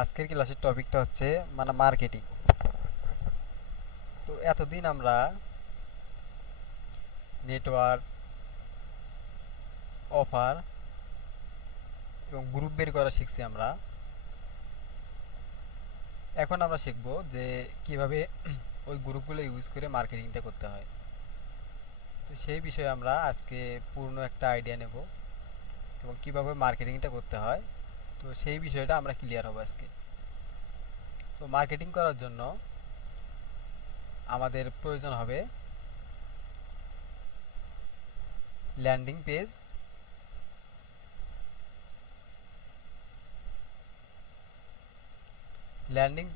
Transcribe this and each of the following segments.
আজকের ক্লাসের টপিকটা হচ্ছে মানে মার্কেটিং। তো এতদিন আমরা নেটওয়ার্ক, অফার এবং গ্রুপ বের করা শিখছি আমরা। এখন আমরা শিখব যে কিভাবে ওই গ্রুপগুলো ইউজ করে মার্কেটিংটা করতে হয়। তো সেই বিষয়ে আমরা আজকে পূর্ণ একটা আইডিয়া নেব এবং কিভাবে মার্কেটিংটা করতে হয়, তো সেই বিষয়টা আমরা ক্লিয়ার হব আজকে। তো মার্কেটিং করার জন্য আমাদের প্রয়োজন হবে ল্যান্ডিং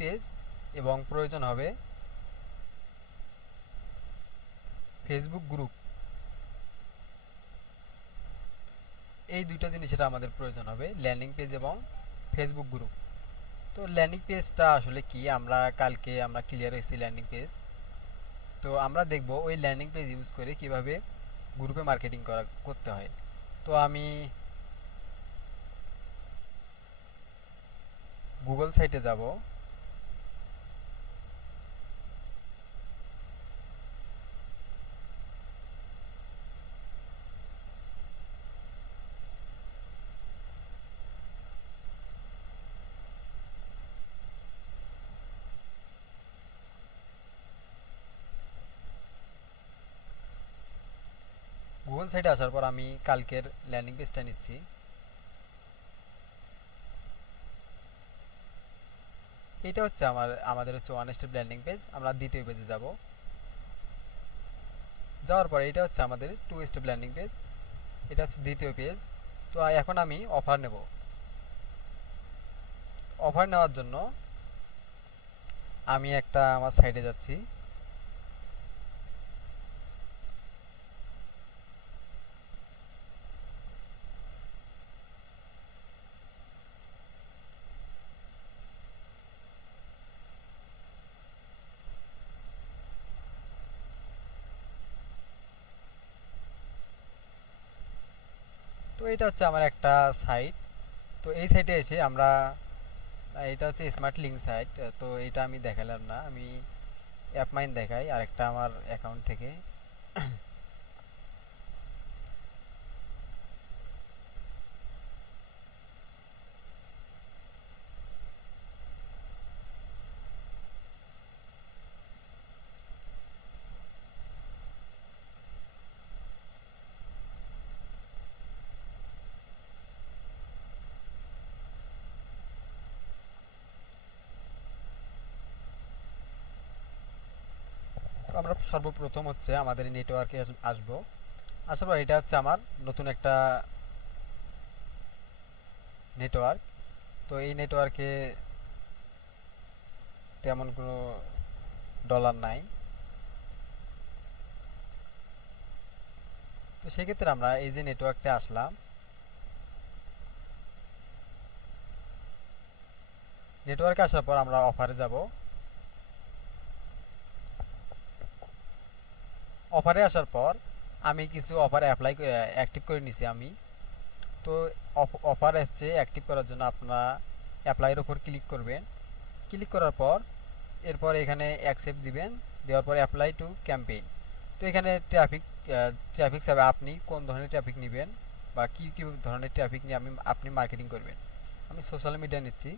পেজ, এবং প্রয়োজন হবে ফেসবুক গ্রুপ। এই দুইটা জিনিসের আমাদের প্রয়োজন হবে, ল্যান্ডিং পেজ এবং ফেসবুক গ্রুপ। তো ল্যান্ডিং পেজটা আসলে কি, আমরা ক্লিয়ার হয়েছি ল্যান্ডিং পেজ। তো আমরা দেখব ওই ল্যান্ডিং পেজ ইউজ করে কিভাবে গ্রুপে মার্কেটিং করতে হয়। তো আমি গুগল সাইটে যাব। গুগল সাইটে আসার পর আমি কালকের ল্যান্ডিং পেজটা নিচ্ছি। এটা হচ্ছে আমাদের হচ্ছে ওয়ান স্টেপ ল্যান্ডিং পেজ। আমরা দ্বিতীয় পেজে যাব। যাওয়ার পরে এটা হচ্ছে আমাদের টু স্টেপ ল্যান্ডিং পেজ। এটা হচ্ছে দ্বিতীয় পেজ। তো এখন আমি অফার নেব। অফার নেওয়ার জন্য আমি একটা আমার সাইটে যাচ্ছি। তো এটা হচ্ছে আমার একটা সাইট। তো এই সাইটে এসে আমরা, এটা হচ্ছে স্মার্ট লিঙ্ক সাইট। তো এটা আমি দেখালাম না, আমি অ্যাপ মাইন দেখাই আরেকটা আমার অ্যাকাউন্ট থেকে। তো আমরা সর্বপ্রথম হচ্ছে আমাদের নেটওয়ার্কে আসবো। আসার পর এটা হচ্ছে আমার নতুন একটা নেটওয়ার্ক। তো এই নেটওয়ার্কে তেমন কোনো ডলার নাই। তো সেক্ষেত্রে আমরা এই যে নেটওয়ার্কটা আসলাম, নেটওয়ার্কে আসার পর আমরা অফারে যাব। অফারে আসার পর আমি কিছু অফার অ্যাক্টিভ করে নিছি আমি। তো অফার এসছে, অ্যাক্টিভ করার জন্য আপনারা অ্যাপ্লাইয়ের উপর ক্লিক করবেন। ক্লিক করার পর এরপর এখানে অ্যাকসেপ্ট দিবেন। দেওয়ার পর অ্যাপ্লাই টু ক্যাম্পেইন। তো এখানে ট্রাফিক চাবে, আপনি কোন ধরনের ট্রাফিক নেবেন বা কী কী ধরনের ট্রাফিক নিয়ে আপনি মার্কেটিং করবেন। আমি সোশ্যাল মিডিয়া নিচ্ছি।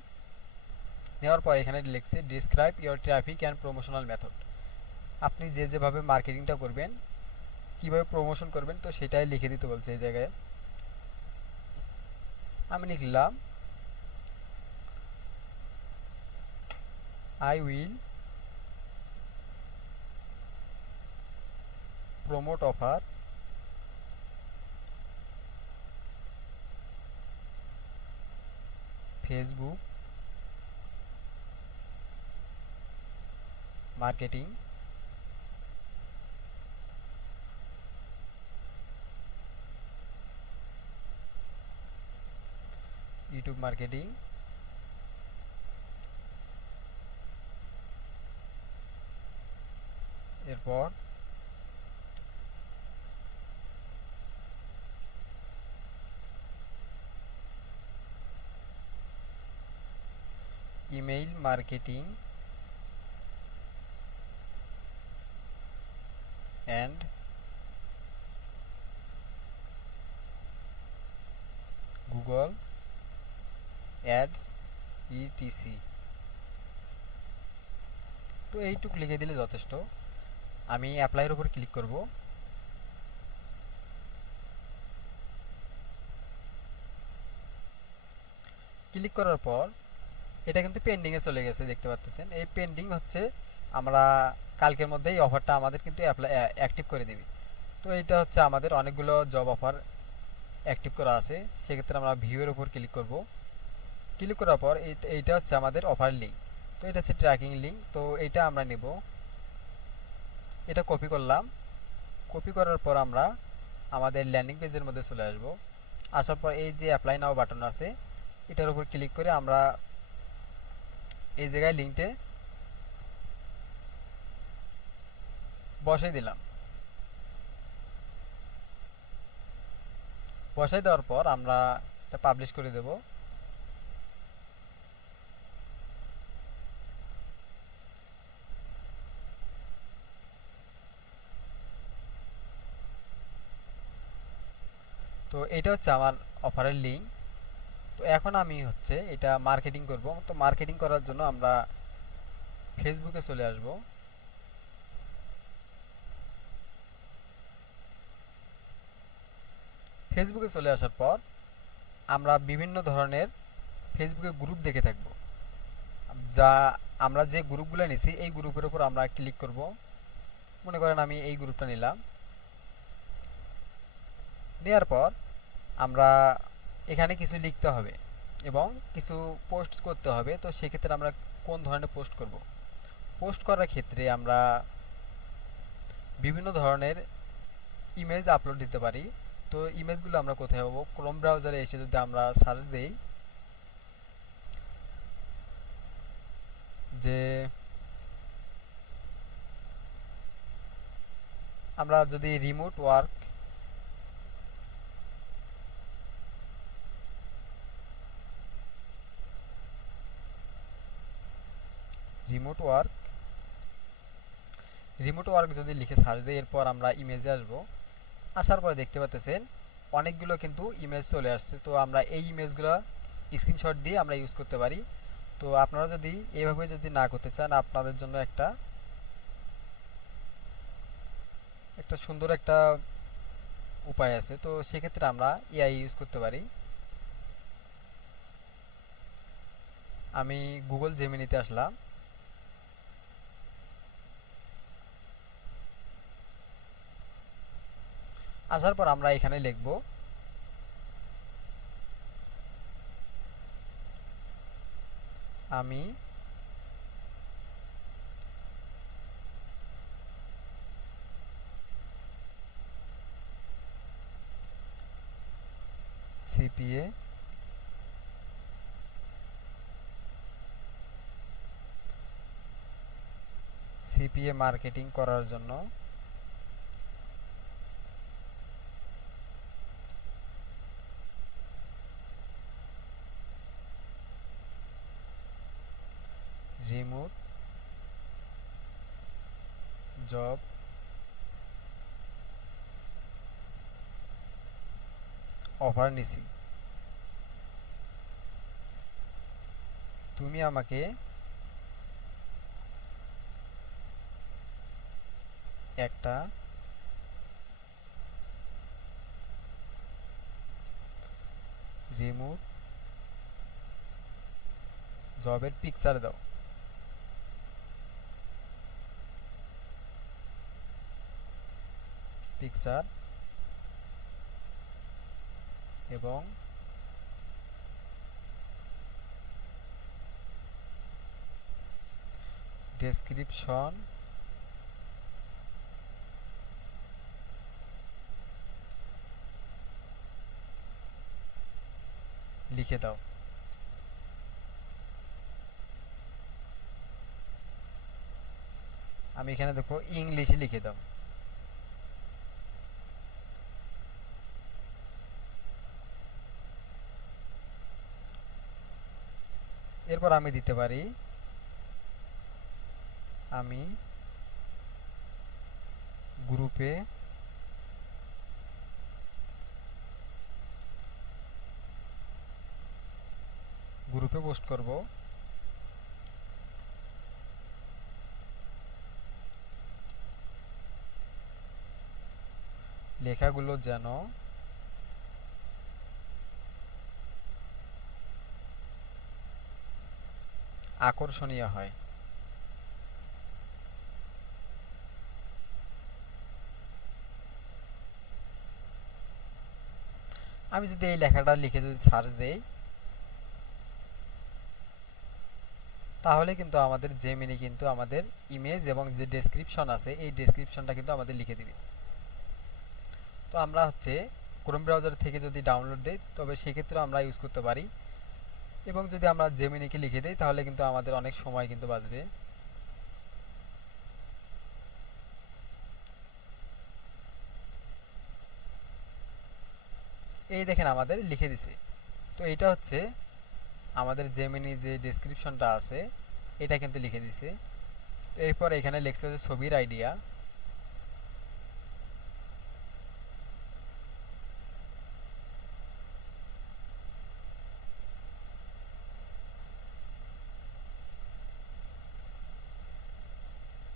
নেওয়ার পর এখানে লিখছে describe your traffic and promotional method. আপনি যেভাবে মার্কেটিংটা করবেন, কিভাবে প্রমোশন করবেন, তো সেটাই লিখে দিতে বলছে এই জায়গায়। আমি লিখলাম I will promote offer Facebook marketing YouTube marketing এরপর email marketing and Google ads etc. তো এইটুকু লিখে দিলে যথেষ্ট। আমি অ্যাপ্লাইয়ের উপর ক্লিক করব। ক্লিক করার পর এটা কিন্তু পেন্ডিংয়ে চলে গেছে, দেখতে পাচ্ছেন। এই পেন্ডিং হচ্ছে আমরা কালকের মধ্যে এই অফারটা আমাদের কিন্তু অ্যাক্টিভ করে দিবে। তো এইটা হচ্ছে আমাদের অনেকগুলো জব অফার অ্যাক্টিভ করা আছে। সেক্ষেত্রে আমরা ভিউয়ের উপর ক্লিক করব। ক্লিক করার পর এইটা হচ্ছে আমাদের অফার লিঙ্ক। তো এটা হচ্ছে ট্র্যাকিং লিঙ্ক। তো এইটা আমরা নেব, এটা কপি করলাম। কপি করার পর আমরা আমাদের ল্যান্ডিং পেজের মধ্যে চলে আসব। আসার পর এই যে অ্যাপ্লাই নাও বাটন আছে, এটার উপর ক্লিক করে আমরা এই জায়গায় লিঙ্কটে বসাই দিলাম। বসাই দেওয়ার পর আমরা এটা পাবলিশ করে দেব। তো এটা হচ্ছে আমার অফারের লিঙ্ক। তো এখন আমি হচ্ছে এটা মার্কেটিং করব। তো মার্কেটিং করার জন্য আমরা ফেসবুকে চলে আসব। ফেসবুকে চলে আসার পর আমরা বিভিন্ন ধরনের ফেসবুকে গ্রুপ দেখে থাকব। যা আমরা যে গ্রুপগুলো নিছি এই গ্রুপের উপর আমরা ক্লিক করব। মনে করেন আমি এই গ্রুপটা নিলাম। নেওয়ার পর আমরা এখানে কিছু লিখতে হবে এবং কিছু পোস্ট করতে হবে। তো সেক্ষেত্রে আমরা কোন ধরনের পোস্ট করব? পোস্ট করার ক্ষেত্রে আমরা বিভিন্ন ধরনের ইমেজ আপলোড দিতে পারি। তো ইমেজগুলো আমরা কোথায় পাবো? ক্রোম ব্রাউজারে এসে যদি আমরা সার্চ দেই যে আমরা যদি remote work remote work remote work যদি লিখে সার্চ দিই, এরপর আমরা ইমেজে আসব। আসার পরে দেখতে পাচ্ছেন অনেকগুলো কিন্তু ইমেজ চলে আসছে। তো আমরা এই ইমেজগুলো স্ক্রিনশট দিয়ে আমরা ইউজ করতে পারি। তো আপনারা যদি এইভাবে যদি না করতে চান, আপনাদের জন্য একটা একটা সুন্দর একটা উপায় আছে। তো সেক্ষেত্রে আমরা এআই ইউজ করতে পারি। আমি গুগল জেমিনিতে আসলাম। আসার পর আমরা এখানে লিখব আমি সিপিএ মার্কেটিং করার জন্য রিমোট জব অফার নিছি। তুমি আমাকে একটা রিমোট জবের পিকচার দাও। পিকচার এবং ডেসক্রিপশন লিখে দাও। আমি এখানে দেখো ইংলিশে লিখে দাও। এরপর আমি দিতে পারি আমি গ্রুপে পোস্ট করব, লেখাগুলো যেন আকর্ষণীয় হয়। আমি যদি এই লেখাটা লিখে যদি সার্চ দেই, তাহলে কিন্তু আমাদের জেমিনি কিন্তু আমাদের ইমেজ এবং যে ডেসক্রিপশন আছে এই ডেসক্রিপশনটা কিন্তু আমাদের লিখে দিবে। তো আমরা হচ্ছে ক্রোম ব্রাউজার থেকে যদি ডাউনলোড দেই তবে সেক্ষেত্রে আমরা ইউজ করতে পারি, এবং যদি আমরা জেমিনিকে লিখে দিই তাহলে কিন্তু আমাদের অনেক সময় কিন্তু বাঁচবে। এই দেখেন আমাদের লিখে দিছে। তো এটা হচ্ছে আমাদের জেমিনি যে ডেসক্রিপশনটা আছে এটা কিন্তু লিখে দিছে। তো এরপর এখানে লিখছে যে ছবির আইডিয়া।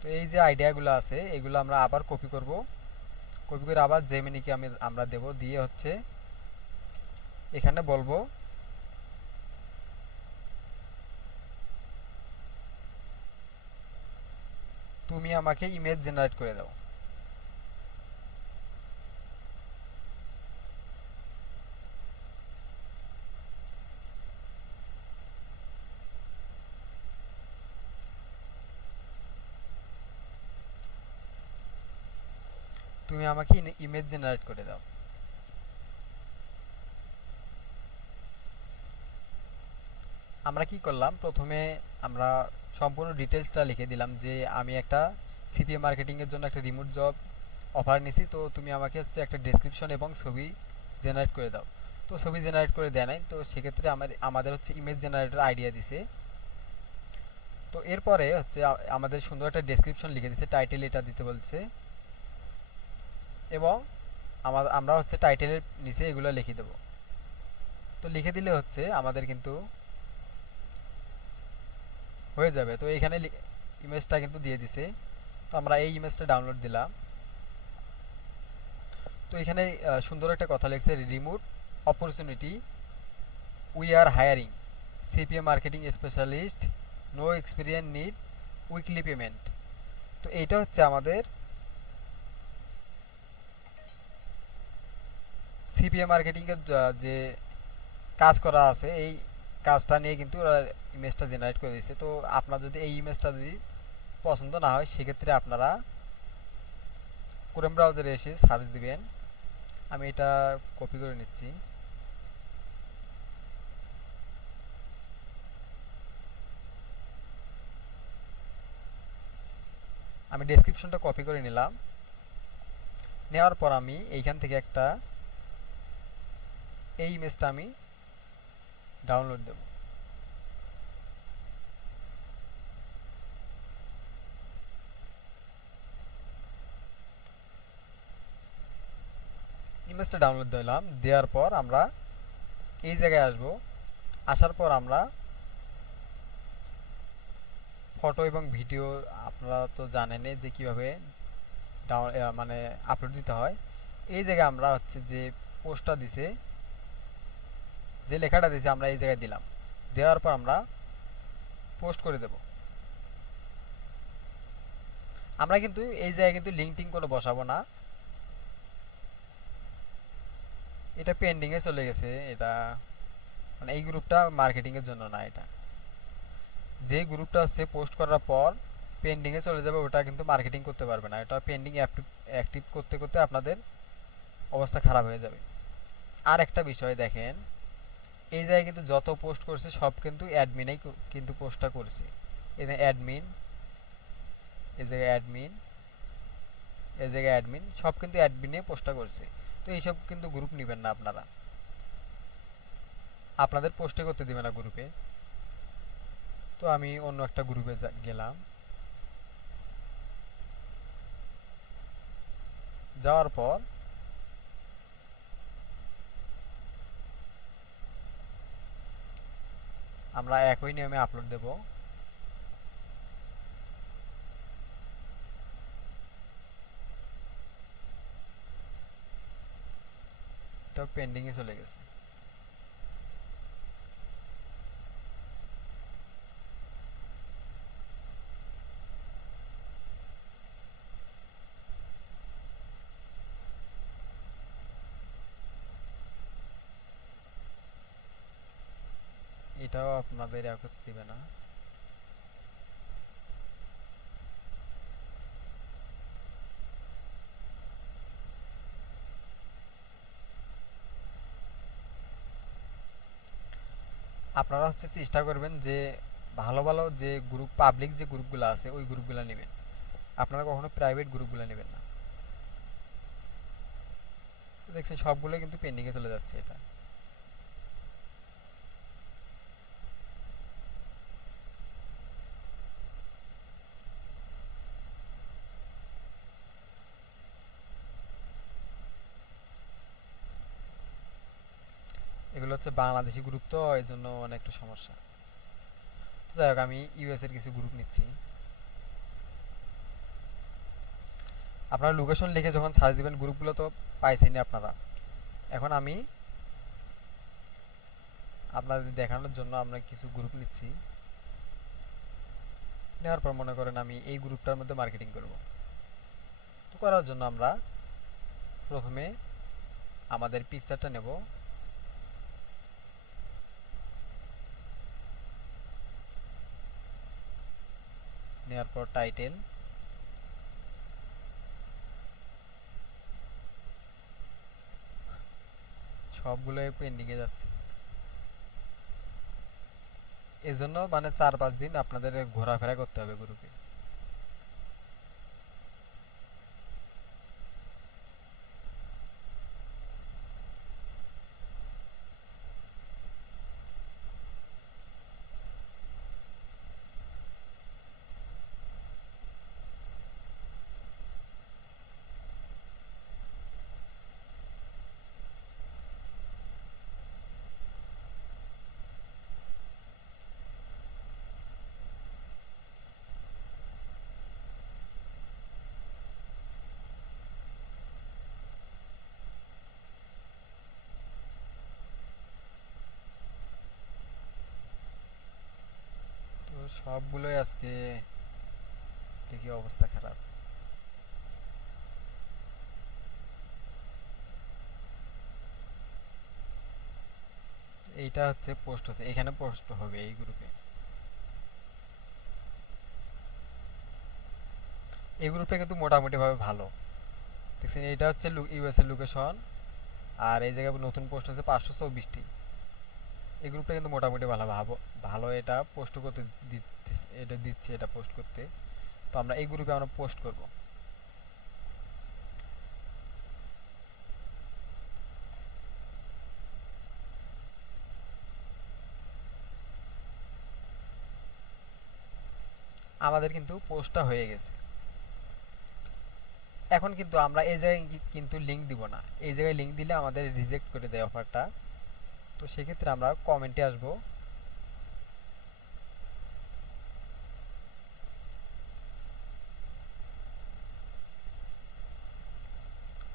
তো এই যে আইডিয়াগুলো আছে এগুলো আমরা আবার কপি করব, কপি করে আবার জেমিনিকে আমরা দেব, দিয়ে হচ্ছে এখানে বলবো তুমি আমাকে ইমেজ জেনারেট করে দাও। তুমি আমাকে ইমেজ জেনারেট করে দাও। আমরা কি করলাম, প্রথমে আমরা সম্পূর্ণ ডিটেলসটা লিখে দিলাম যে আমি একটা সিপিএ মার্কেটিংয়ের জন্য একটা রিমোট জব অফার নিছি, তো তুমি আমাকে হচ্ছে একটা ডেসক্রিপশন এবং ছবি জেনারেট করে দাও। তো ছবি জেনারেট করে দেয় নাই, তো সেক্ষেত্রে আমাদের হচ্ছে ইমেজ জেনারেটর আইডিয়া দিছে। তো এরপরে হচ্ছে আমাদের সুন্দর একটা ডেসক্রিপশন লিখে দিচ্ছে, টাইটেল এটা দিতে বলছে, এবং আমরা হচ্ছে টাইটেলের নিচে এগুলো লিখে দেব। তো লিখে দিলে হচ্ছে আমাদের কিন্তু হয়ে যাবে। তো এখানে ইমেজটা কিন্তু দিয়ে দিছে। তো আমরা এই ইমেজটা ডাউনলোড দিলাম। তো এখানে সুন্দর একটা কথা লিখছে, remote opportunity, we are hiring CPA marketing specialist, no experience need, weekly payment. তো এইটা হচ্ছে আমাদের সিপিএ মার্কেটিংয়ের যে কাজ করা আছে এই কাজটা নিয়ে কিন্তু ওরা ইমেজটা জেনারেট করে দিয়েছে। তো আপনার যদি এই ইমেজটা যদি পছন্দ না হয় সেক্ষেত্রে আপনারা ক্রোম ব্রাউজারে এসে সার্চ দিবেন। আমি এটা কপি করে নিচ্ছি। আমি ডেসক্রিপশনটা কপি করে নিলাম। নেওয়ার পর আমি এইখান থেকে একটা এই ইমেজটা আমি ডাউনলোড দেব। ইমেজটা ডাউনলোড দিলাম, দেওয়ার পর আমরা এই জায়গায় আসব। আসার পর আমরা ফটো এবং ভিডিও, আপনারা তো জানেনই যে কীভাবে মানে আপলোড দিতে হয়। এই জায়গায় আমরা হচ্ছে যে পোস্টটা দিছে, যে লেখাটা দিছে আমরা এই জায়গায় দিলাম। দেওয়ার পর আমরা পোস্ট করে দেব। আমরা কিন্তু এই জায়গায় কিন্তু লিঙ্ক টিঙ্ক কোনো বসাবো না, এটা পেন্ডিংয়ে চলে গেছে। এটা মানে এই গ্রুপটা মার্কেটিংয়ের জন্য না, এটা যে গ্রুপটা হচ্ছে পোস্ট করার পর পেন্ডিংয়ে চলে যাবে ওটা কিন্তু মার্কেটিং করতে পারবে না, এটা পেন্ডিং অ্যাক্টিভ করতে করতে আপনাদের অবস্থা খারাপ হয়ে যাবে। আর একটা বিষয় দেখেন, এই জায়গায় কিন্তু যত পোস্ট করছে সব কিন্তু অ্যাডমিনেই কিন্তু পোস্টটা করছে। এখানে অ্যাডমিন, এই জায়গায় অ্যাডমিন, এই জায়গায় অ্যাডমিন, সব কিন্তু অ্যাডমিনে পোস্টটা করছে। তো এইসব কিন্তু গ্রুপ নেবেন না আপনারা, আপনাদের পোস্টে করতে দিবে না গ্রুপে। তো আমি অন্য একটা গ্রুপে গেলাম। যাওয়ার পর আমরা একই নিয়মে আপলোড দেব। এটা পেন্ডিংয়ে চলে গেছে। এটাও আপনাদের করতে দিবে না। আপনারা হচ্ছে চেষ্টা করবেন যে ভালো ভালো যে গ্রুপ, পাবলিক যে গ্রুপগুলো আছে ওই গ্রুপগুলো নেবেন। আপনারা কখনো প্রাইভেট গ্রুপগুলো নেবেন না। দেখছেন সবগুলো কিন্তু পেন্ডিংয়ে চলে যাচ্ছে। এটা এগুলো হচ্ছে বাংলাদেশি গ্রুপ, তো এই জন্য অনেকটা সমস্যা। তো যাই হোক, আমি ইউএস এর কিছু গ্রুপ নিচ্ছি। আপনারা লোকেশন লিখে যখন সার্চ দিবেন গ্রুপগুলো তো পাইছেনই আপনারা। এখন আমি আপনাদের দেখানোর জন্য আমরা কিছু গ্রুপ নিচ্ছি। নেওয়ার পর মনে করেন আমি এই গ্রুপটার মধ্যে মার্কেটিং করব। তো করার জন্য আমরা প্রথমে আমাদের পিকচারটা নেব। নেওয়ার পর টাইটেল, সবগুলোই পেন্ডিংয়ে যাচ্ছে। এজন্য মানে 4-5 দিন আপনাদের ঘোরাফেরা করতে হবে গ্রুপে। তো সবগুলোই আজকে দেখি অবস্থা খারাপ। এইটা হচ্ছে পোস্ট হচ্ছে, এখানে পোস্ট হবে এই গ্রুপে। এই গ্রুপটা কিন্তু মোটামুটি ভাবে ভালো। দেখছেন এইটা হচ্ছে ইউএস এর লোকেশন। আর এই জায়গায় নতুন পোস্ট হচ্ছে 524টি। এই গ্রুপটা কিন্তু মোটামুটি ভালো ভালো ভালো। এটা পোস্ট করতে এটা দিচ্ছে, এটা পোস্ট করতে। তো আমরা এই গ্রুপে আমরা পোস্ট করব। আমাদের কিন্তু পোস্টটা হয়ে গেছে। এখন কিন্তু আমরা এই জায়গায় কিন্তু লিংক দিব না। এই জায়গায় লিংক দিলে আমাদের রিজেক্ট করে দেয় অফারটা। তো সেক্ষেত্রে আমরা কমেন্টে আসব।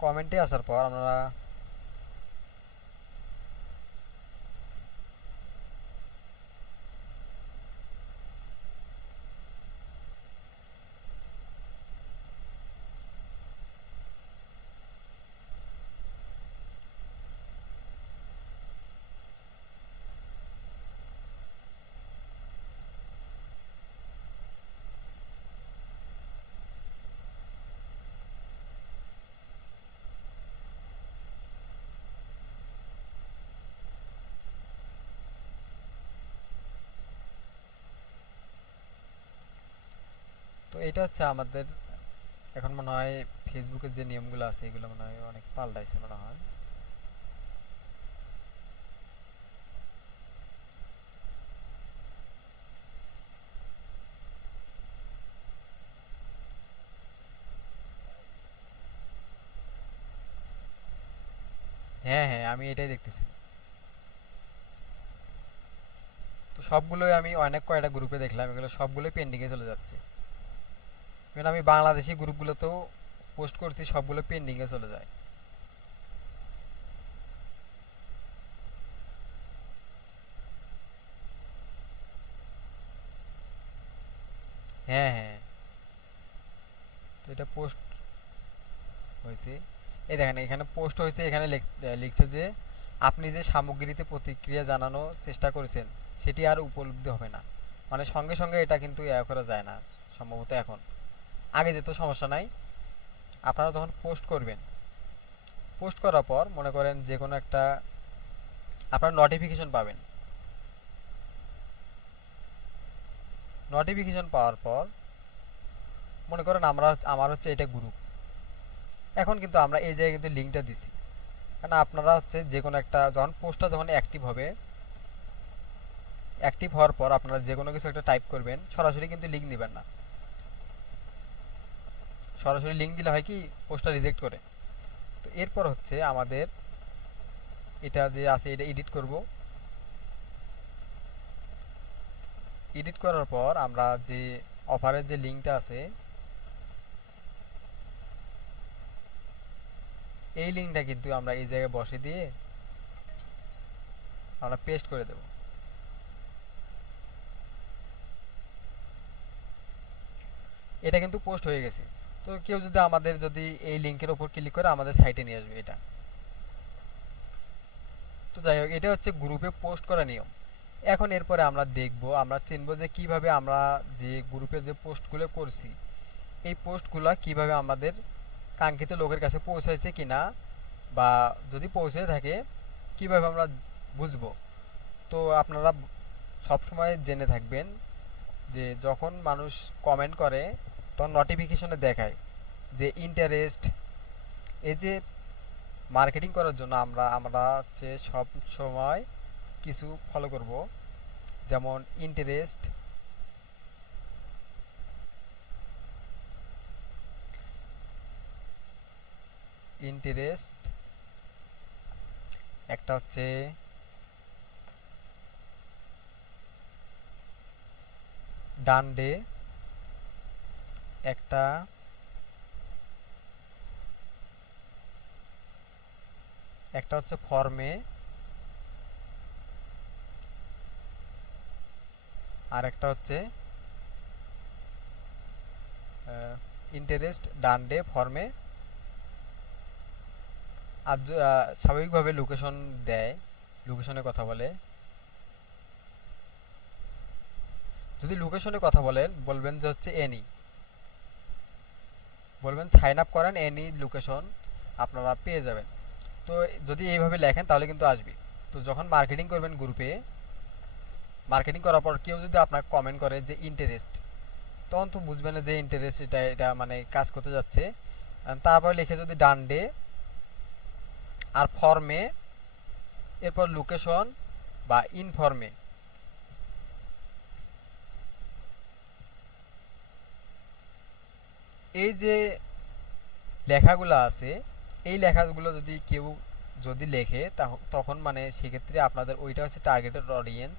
কমেন্টে আসার পর আমরা তো এটা হচ্ছে আমাদের এখন মনে হয় ফেসবুকের যে নিয়মগুলো আছে এগুলো মনে হয় অনেক পাল্টাইছে মনে হয়। হ্যাঁ হ্যাঁ, আমি এটাই দেখতেছি। তো সবগুলোই আমি অনেক কয়টা গ্রুপে দেখলাম, এগুলো সবগুলোই পেন্ডিংয়ে চলে যাচ্ছে। কারণ আমি বাংলাদেশি গ্রুপগুলোতেও পোস্ট করছি, সবগুলো পেন্ডিংয়ে চলে যায়। হ্যাঁ হ্যাঁ, তো এটা পোস্ট হয়েছে। এই দেখেন এখানে পোস্ট হয়েছে, এখানে লিখছে যে আপনি যে সামগ্রীতে প্রতিক্রিয়া জানানোর চেষ্টা করেছেন সেটি আর উপলব্ধি হবে না। মানে সঙ্গে সঙ্গে এটা কিন্তু করা যায় না সম্ভবত এখন। আগে যেত সমস্যা নাই। আপনারা যখন পোস্ট করবেন, পোস্ট করার পর মনে করেন যে কোনো একটা আপনার নোটিফিকেশন পাবেন। নোটিফিকেশন পাওয়ার পর মনে করেন আমার হচ্ছে এটা গ্রুপ। এখন কিন্তু আমরা এই জায়গায় কিন্তু লিঙ্কটা দিছি, কারণ আপনারা হচ্ছে যে কোনো একটা যখন পোস্টটা যখন অ্যাক্টিভ হবে, অ্যাক্টিভ হওয়ার পর আপনারা যে কোনো কিছু একটা টাইপ করবেন, সরাসরি কিন্তু লিঙ্ক দিবেন না। সরাসরি লিঙ্ক দিলে হয় কি, পোস্টটা রিজেক্ট করে। তো এরপর হচ্ছে আমাদের এটা যে আছে এটা এডিট করব। এডিট করার পর আমরা যে অফারের যে লিঙ্কটা আছে, এই লিঙ্কটা কিন্তু আমরা এই জায়গায় বসে দিয়ে আমরা পেস্ট করে দেব। এটা কিন্তু পোস্ট হয়ে গেছে। তো কেউ যদি আমাদের যদি এই লিঙ্কের উপর ক্লিক করে আমাদের সাইটে নিয়ে আসবে এটা। তো যাই হোক, এটা হচ্ছে গ্রুপে পোস্ট করা নিয়ম। এখন এরপরে আমরা দেখব, আমরা চিনব যে কিভাবে আমরা যে গ্রুপে যে পোস্টগুলো করছি, এই পোস্টগুলো কিভাবে আমাদের কাঙ্ক্ষিত লোকের কাছে পৌঁছাইছে কিনা, বা যদি পৌঁছে থাকে কিভাবে আমরা বুঝবো। তো আপনারা সবসময় জেনে থাকবেন যে যখন মানুষ কমেন্ট করে তখন নোটিফিকেশনে দেখায় যে ইন্টারেস্ট। এই যে মার্কেটিং করার জন্য আমরা আমরা হচ্ছে সব সময় কিছু ফলো করব, যেমন ইন্টারেস্ট, ইন্টারেস্ট একটা হচ্ছে ডান ডে, একটা একটা হচ্ছে ফর্মে, আর একটা হচ্ছে ইন্টারেস্ট ডান ডে ফর্মে। আর স্বাভাবিকভাবে লোকেশন দেয়, লোকেশনে কথা বলে। যদি লোকেশনে কথা বলেন বলবেন যে হচ্ছে এনি, বলবেন সাইন আপ করেন এনি লোকেশন, আপনারা পেয়ে যাবেন। তো যদি এইভাবে লেখেন তাহলে কিন্তু আসবে। তো যখন মার্কেটিং করবেন গ্রুপে, মার্কেটিং করার পর কেউ যদি আপনাকে কমেন্ট করে যে ইন্টারেস্ট, তখন তো বুঝবেন না যে ইন্টারেস্ট এটা এটা মানে কাজ করতে যাচ্ছে। তারপর লিখে যদি ডান ডে আর ফর্মে, এরপর লোকেশন বা ইনফর্মে, এই যে লেখাগুলো আছে, এই লেখাগুলো যদি কেউ যদি লেখে তখন মানে সেক্ষেত্রে আপনাদের ওইটা হচ্ছে টার্গেটেড অডিয়েন্স।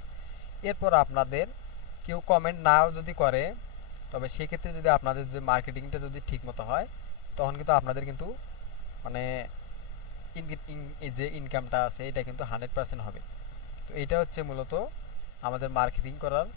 এরপর আপনাদের কেউ কমেন্ট নাও যদি করে, তবে সেক্ষেত্রে যদি আপনাদের যদি মার্কেটিংটা যদি ঠিক মতো হয়, তখন কিন্তু আপনাদের কিন্তু মানে এই যে ইনকামটা আছে এটা কিন্তু 100% হবে। তো এটা হচ্ছে মূলত আমাদের মার্কেটিং করার